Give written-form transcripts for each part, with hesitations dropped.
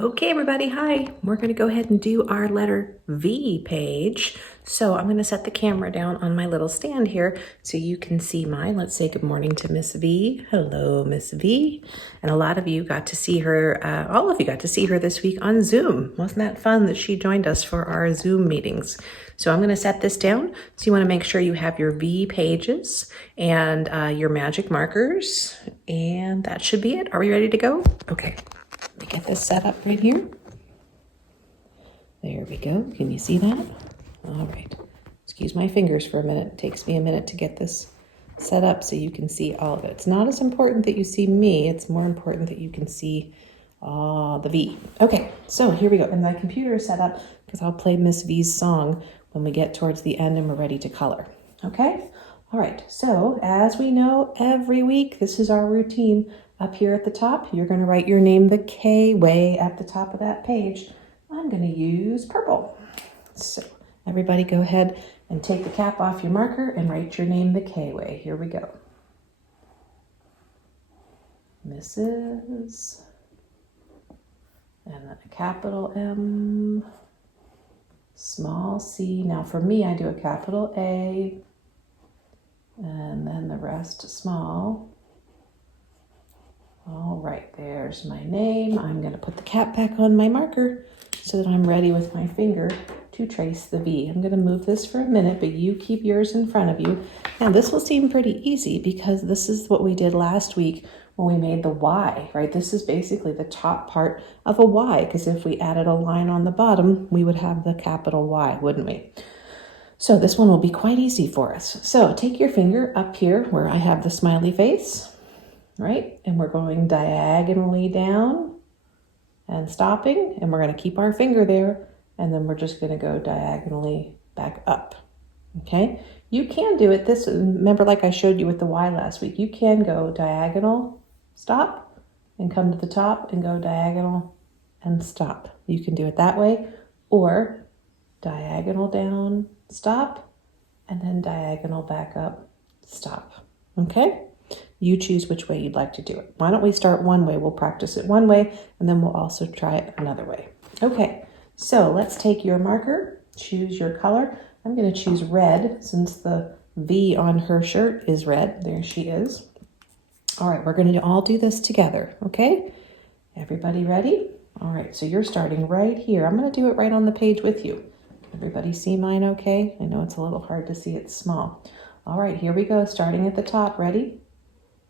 Okay, everybody, hi. We're going to go ahead and do our letter V page. So I'm going to set the camera down on my little stand here so you can see mine. Let's say good morning to Miss V. Hello, Miss V. And a lot of you got to see her, all of you got to see her this week on Zoom. Wasn't that fun that she joined us for our Zoom meetings? So I'm going to set this down. So you want to make sure you have your V pages and your magic markers. And that should be it. Are we ready to go? Okay. Let me get this set up right here. There we go. Can you see that? All right. Excuse my fingers for a minute. It takes me a minute to get this set up so you can see all of it. It's not as important that you see me. It's more important that you can see the V. Okay, so here we go. And my computer is set up because I'll play Miss V's song when we get towards the end and we're ready to color. Okay? All right. So as we know, every week, this is our routine. Up here at the top, you're going to write your name the K way at the top of that page. I'm going to use purple. So everybody go ahead and take the cap off your marker and write your name the K way. Here we go. Mrs. And then a capital M, small c. Now for me, I do a capital A, and then the rest small. All right, there's my name. I'm going to put the cap back on my marker so that I'm ready with my finger to trace the V. I'm going to move this for a minute, but you keep yours in front of you. Now, this will seem pretty easy because this is what we did last week when we made the Y, right? This is basically the top part of a Y, because if we added a line on the bottom, we would have the capital Y, wouldn't we? So this one will be quite easy for us. So take your finger up here where I have the smiley face. Right? And we're going diagonally down and stopping, and we're going to keep our finger there, and then we're just going to go diagonally back up. Okay? You can do it this, remember like I showed you with the Y last week, you can go diagonal, stop, and come to the top and go diagonal and stop. You can do it that way, or diagonal down, stop, and then diagonal back up, stop. Okay? You choose which way you'd like to do it. Why don't we start one way? We'll practice it one way, and then we'll also try it another way. Okay, so let's take your marker, choose your color. I'm going to choose red since the V on her shirt is red. There she is. All right, we're going to all do this together, okay? Everybody ready? All right, so you're starting right here. I'm going to do it right on the page with you. Everybody see mine okay? I know it's a little hard to see, it's small. All right, here we go, starting at the top. Ready?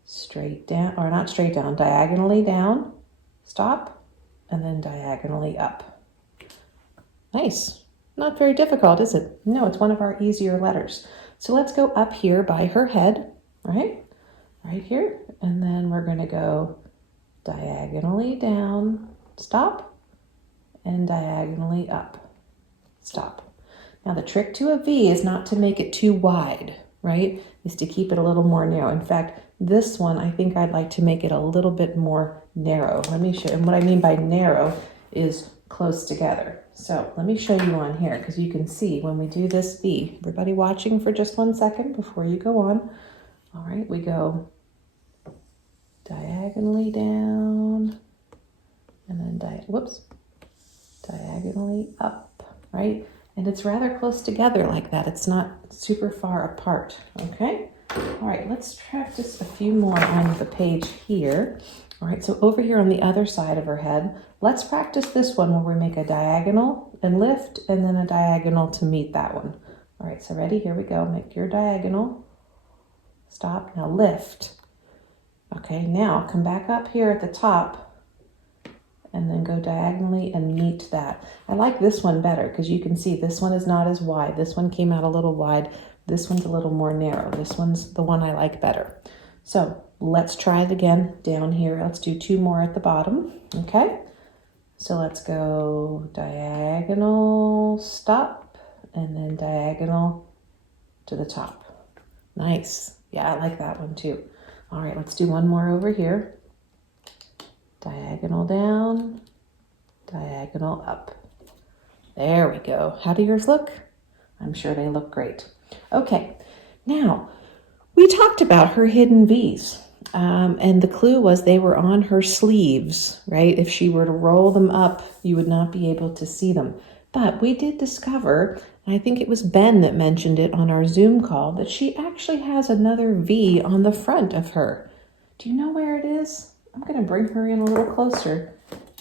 Straight down, or not straight down, diagonally down, stop, and then diagonally up. Nice. Not very difficult, is it? No, it's one of our easier letters. So let's go up here by her head, right? Right here. And then we're going to go diagonally down, stop, and diagonally up, stop. Now the trick to a V is not to make it too wide, right? Is to keep it a little more narrow. In fact, this one, I think I'd like to make it a little bit more narrow. Let me show you. And what I mean by narrow is close together. So let me show you on here because you can see when we do this V. Everybody watching for just 1 second before you go on. All right, we go diagonally down and then diagonally up, right? And it's rather close together like that. It's not super far apart, okay? All right, let's practice a few more on the page here. All right, so over here on the other side of her head, let's practice this one where we make a diagonal and lift and then a diagonal to meet that one. All right, so ready? Here we go. Make your diagonal. Stop. Now lift. Okay, now come back up here at the top and then go diagonally and meet that. I like this one better because you can see this one is not as wide. This one came out a little wide. This one's a little more narrow. This one's the one I like better. So let's try it again down here. Let's do 2 more at the bottom, okay? So let's go diagonal, stop, and then diagonal to the top. Nice. Yeah, I like that one too. All right, let's do 1 more over here. Diagonal down, diagonal up. There we go. How do yours look? I'm sure they look great. Okay, now we talked about her hidden V's. And the clue was they were on her sleeves, right? If she were to roll them up, you would not be able to see them. But we did discover, and I think it was Ben that mentioned it on our Zoom call, that she actually has another V on the front of her. Do you know where it is? I'm going to bring her in a little closer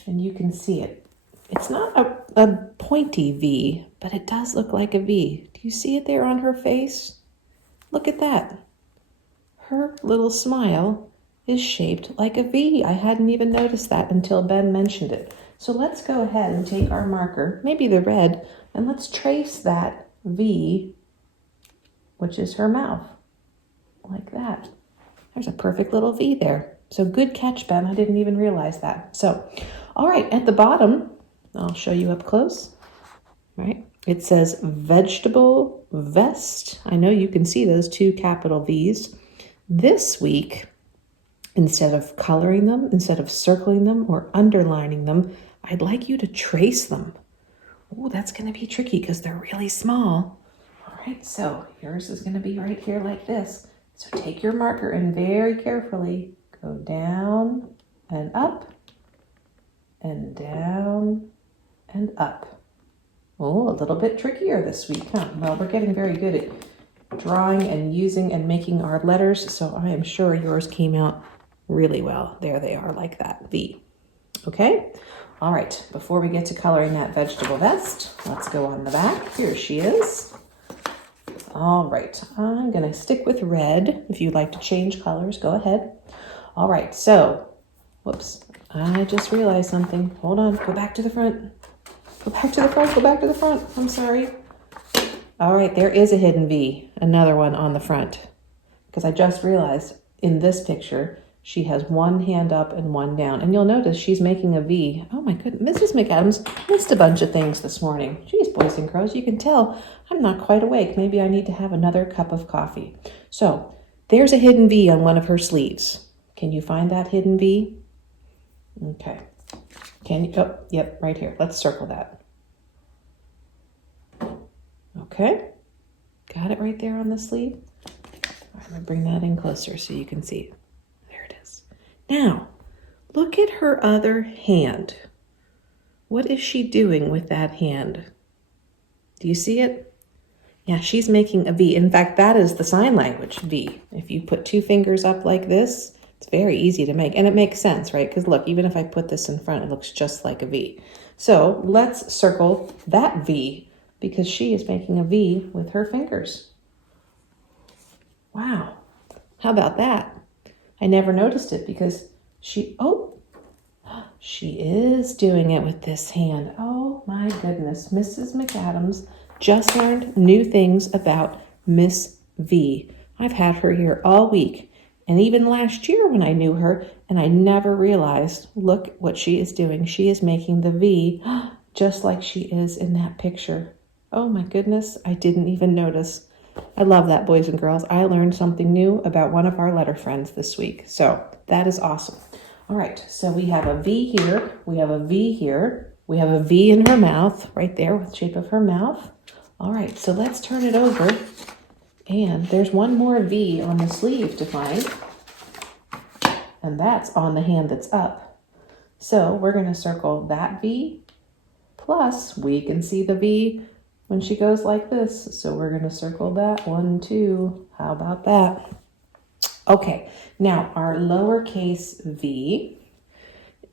and you can see it. It's not a pointy V, but it does look like a V. Do you see it there on her face? Look at that. Her little smile is shaped like a V. I hadn't even noticed that until Ben mentioned it. So let's go ahead and take our marker, maybe the red, and let's trace that V, which is her mouth, like that. There's a perfect little V there. So good catch, Ben. I didn't even realize that. So, all right, at the bottom, I'll show you up close, right? It says vegetable vest. I know you can see those two capital V's. This week, instead of coloring them, instead of circling them or underlining them, I'd like you to trace them. Oh, that's going to be tricky because they're really small. All right, so yours is going to be right here like this. So take your marker and very carefully go down and up and down and up. Oh, a little bit trickier this week, huh? Well, we're getting very good at drawing and using and making our letters, so I am sure yours came out really well. There they are, like that, V. Okay? All right, before we get to coloring that vegetable vest, let's go on the back. Here she is. All right, I'm gonna stick with red. If you'd like to change colors, go ahead. All right, so, whoops, I just realized something. Hold on, go back to the front. Go back to the front, go back to the front. I'm sorry. All right, there is a hidden V, another one on the front. Because I just realized in this picture, she has one hand up and one down. And you'll notice she's making a V. Oh my goodness, Mrs. McAdams missed a bunch of things this morning. Geez, boys and girls, you can tell I'm not quite awake. Maybe I need to have another cup of coffee. So there's a hidden V on one of her sleeves. Can you find that hidden V? Okay. Can you? Oh, yep, right here. Let's circle that. Okay. Got it right there on the sleeve. I'm going to bring that in closer so you can see. There it is. Now, look at her other hand. What is she doing with that hand? Do you see it? Yeah, she's making a V. In fact, that is the sign language, V. If you put two fingers up like this, it's very easy to make. And it makes sense, right? Because look, even if I put this in front, it looks just like a V. So let's circle that V because she is making a V with her fingers. Wow. How about that? I never noticed it because she is doing it with this hand. Oh my goodness. Mrs. McAdams just learned new things about Miss V. I've had her here all week and even last year when I knew her, and I never realized, look what she is doing. She is making the V just like she is in that picture. Oh my goodness, I didn't even notice. I love that, boys and girls. I learned something new about one of our letter friends this week. So that is awesome. All right, so we have a V here. We have a V here. We have a V in her mouth right there with the shape of her mouth. All right, so let's turn it over. And there's one more V on the sleeve to find. And that's on the hand that's up. So we're going to circle that V. Plus, we can see the V when she goes like this. So we're going to circle that one too. How about that? Okay, now our lowercase v,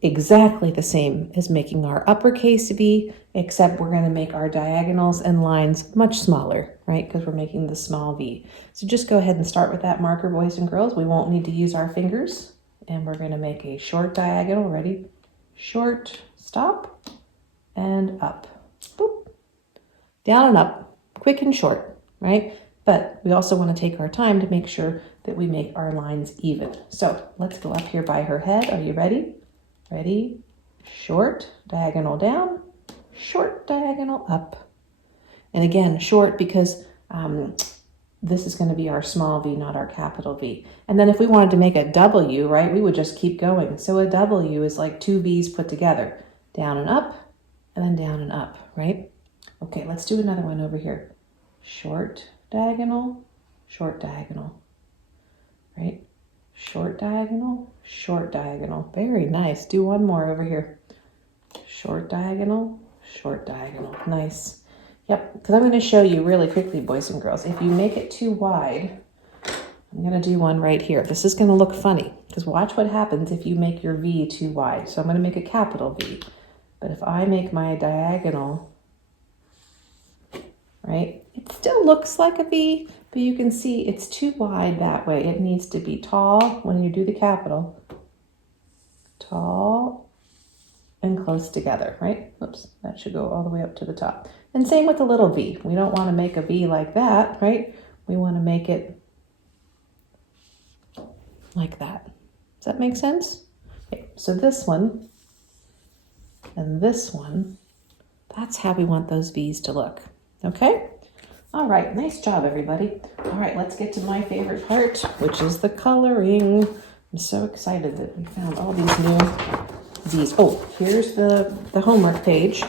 exactly the same as making our uppercase V, except we're going to make our diagonals and lines much smaller, right? Because we're making the small V. So just go ahead and start with that marker, boys and girls. We won't need to use our fingers. And we're going to make a short diagonal. Ready? Short, stop, and up. Boop. Down and up, quick and short, right? But we also want to take our time to make sure that we make our lines even. So let's go up here by her head. Are you ready? Ready? Short, diagonal down, short, diagonal up. And again, short because this is going to be our small V, not our capital V. And then if we wanted to make a W, right, we would just keep going. So a W is like two V's put together. Down and up, and then down and up, right? Okay, let's do another one over here. Short diagonal, right? short diagonal, short diagonal. Very nice. Do one more over here. Short diagonal, short diagonal. Nice. Yep, because I'm going to show you really quickly, boys and girls. If you make it too wide, I'm going to do one right here. This is going to look funny because watch what happens if you make your V too wide. So I'm going to make a capital V. But if I make my diagonal, right, it still looks like a V, but you can see it's too wide that way. It needs to be tall when you do the capital. Tall and close together, right? Oops, that should go all the way up to the top. And same with the little V. We don't want to make a V like that, right? We want to make it like that. Does that make sense? Okay, so this one and this one, that's how we want those V's to look. Okay? All right, nice job, everybody. All right, let's get to my favorite part, which is the coloring. I'm so excited that we found all these new V's. Oh, here's the homework page.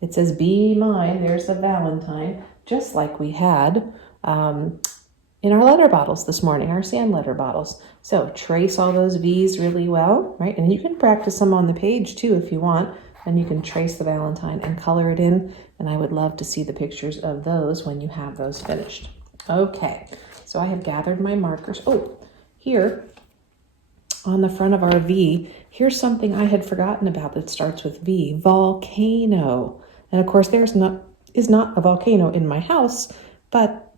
It says, be mine. There's the Valentine, just like we had in our letter bottles this morning, our sand letter bottles. So trace all those V's really well, right? And you can practice them on the page too if you want. And you can trace the Valentine and color it in. And I would love to see the pictures of those when you have those finished. Okay, so I have gathered my markers. Oh, here on the front of our V, here's something I had forgotten about that starts with V, volcano. And of course, is not a volcano in my house, but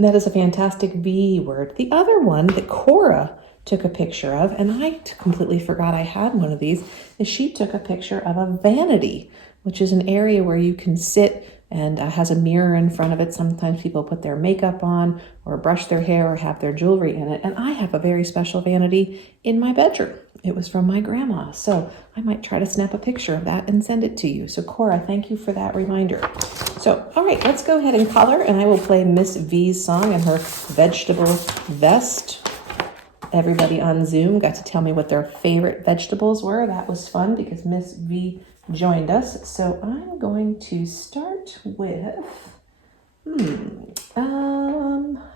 that is a fantastic V word. The other one that Cora took a picture of, and I completely forgot I had one of these, is she took a picture of a vanity, which is an area where you can sit and has a mirror in front of it. Sometimes people put their makeup on or brush their hair or have their jewelry in it. And I have a very special vanity in my bedroom. It was from my grandma. So I might try to snap a picture of that and send it to you. So Cora, thank you for that reminder. So, all right, let's go ahead and color, and I will play Miss V's song in her vegetable vest. Everybody on Zoom got to tell me what their favorite vegetables were. That was fun because Miss V joined us. So I'm going to start with, I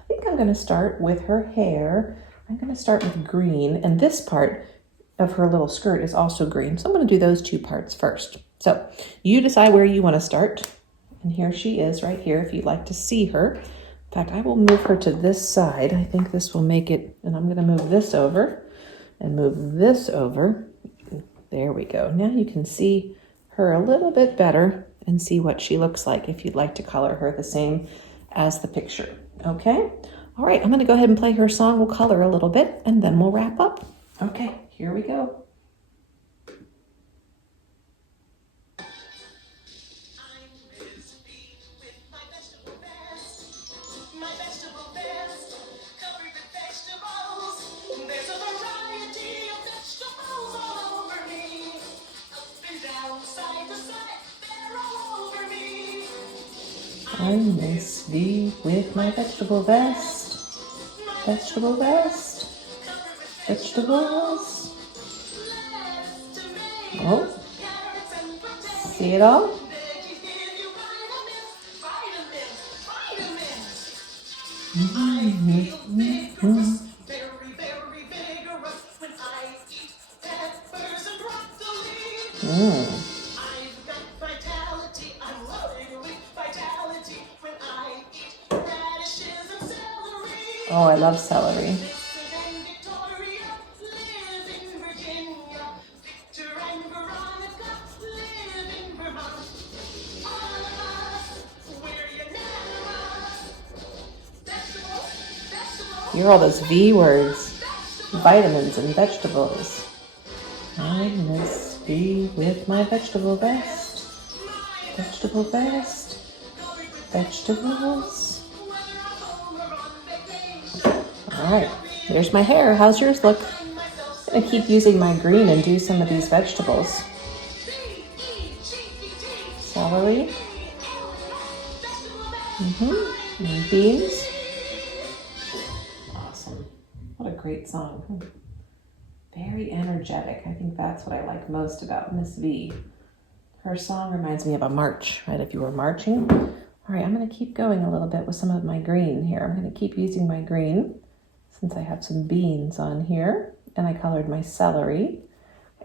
think I'm going to start with her hair. I'm going to start with green, and this part of her little skirt is also green. So I'm going to do those two parts first. So you decide where you want to start. And here she is right here if you'd like to see her. In fact, I will move her to this side. I think this will make it, and I'm going to move this over and move this over. There we go. Now you can see her a little bit better and see what she looks like if you'd like to color her the same as the picture. Okay? All right, I'm going to go ahead and play her song. We'll color a little bit, and then we'll wrap up. Okay, here we go. I'm Miss V with my vegetable vest. Vegetable vest. Vegetables. Oh, see it all? Oh, I love celery. Hear all those V words, vitamins and vegetables. I'm Miss V with my vegetable vest. Vegetable vest. Vegetables. All right, there's my hair. How's yours look? I'm gonna keep using my green and do some of these vegetables. Celery. And beans. Awesome. What a great song. Very energetic. I think that's what I like most about Miss V. Her song reminds me of a march, right? If you were marching. All right, I'm going to keep going a little bit with some of my green here. I'm going to keep using my green. since I have some beans on here, and I colored my celery.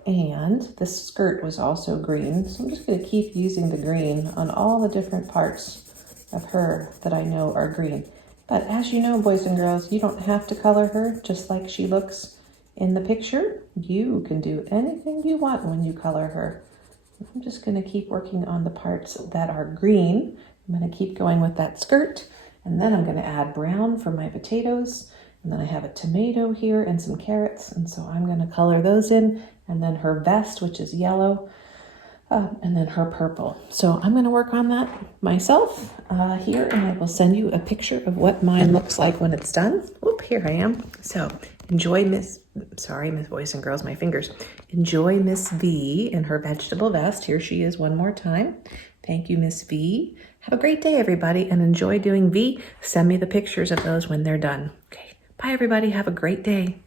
And this skirt was also green, so I'm just going to keep using the green on all the different parts of her that I know are green. But as you know, boys and girls, you don't have to color her just like she looks in the picture. You can do anything you want when you color her. I'm just going to keep working on the parts that are green. I'm going to keep going with that skirt, and then I'm going to add brown for my potatoes. And then I have a tomato here and some carrots, and so I'm going to color those in, and then her vest, which is yellow, and then her purple. So I'm going to work on that myself here, and I will send you a picture of what mine looks like when it's done. Whoop, here I am. So enjoy Miss Boys and Girls, my fingers. Enjoy Miss V in her vegetable vest. Here she is one more time. Thank you, Miss V. Have a great day, everybody, and enjoy doing V. Send me the pictures of those when they're done. Okay. Bye, everybody. Have a great day.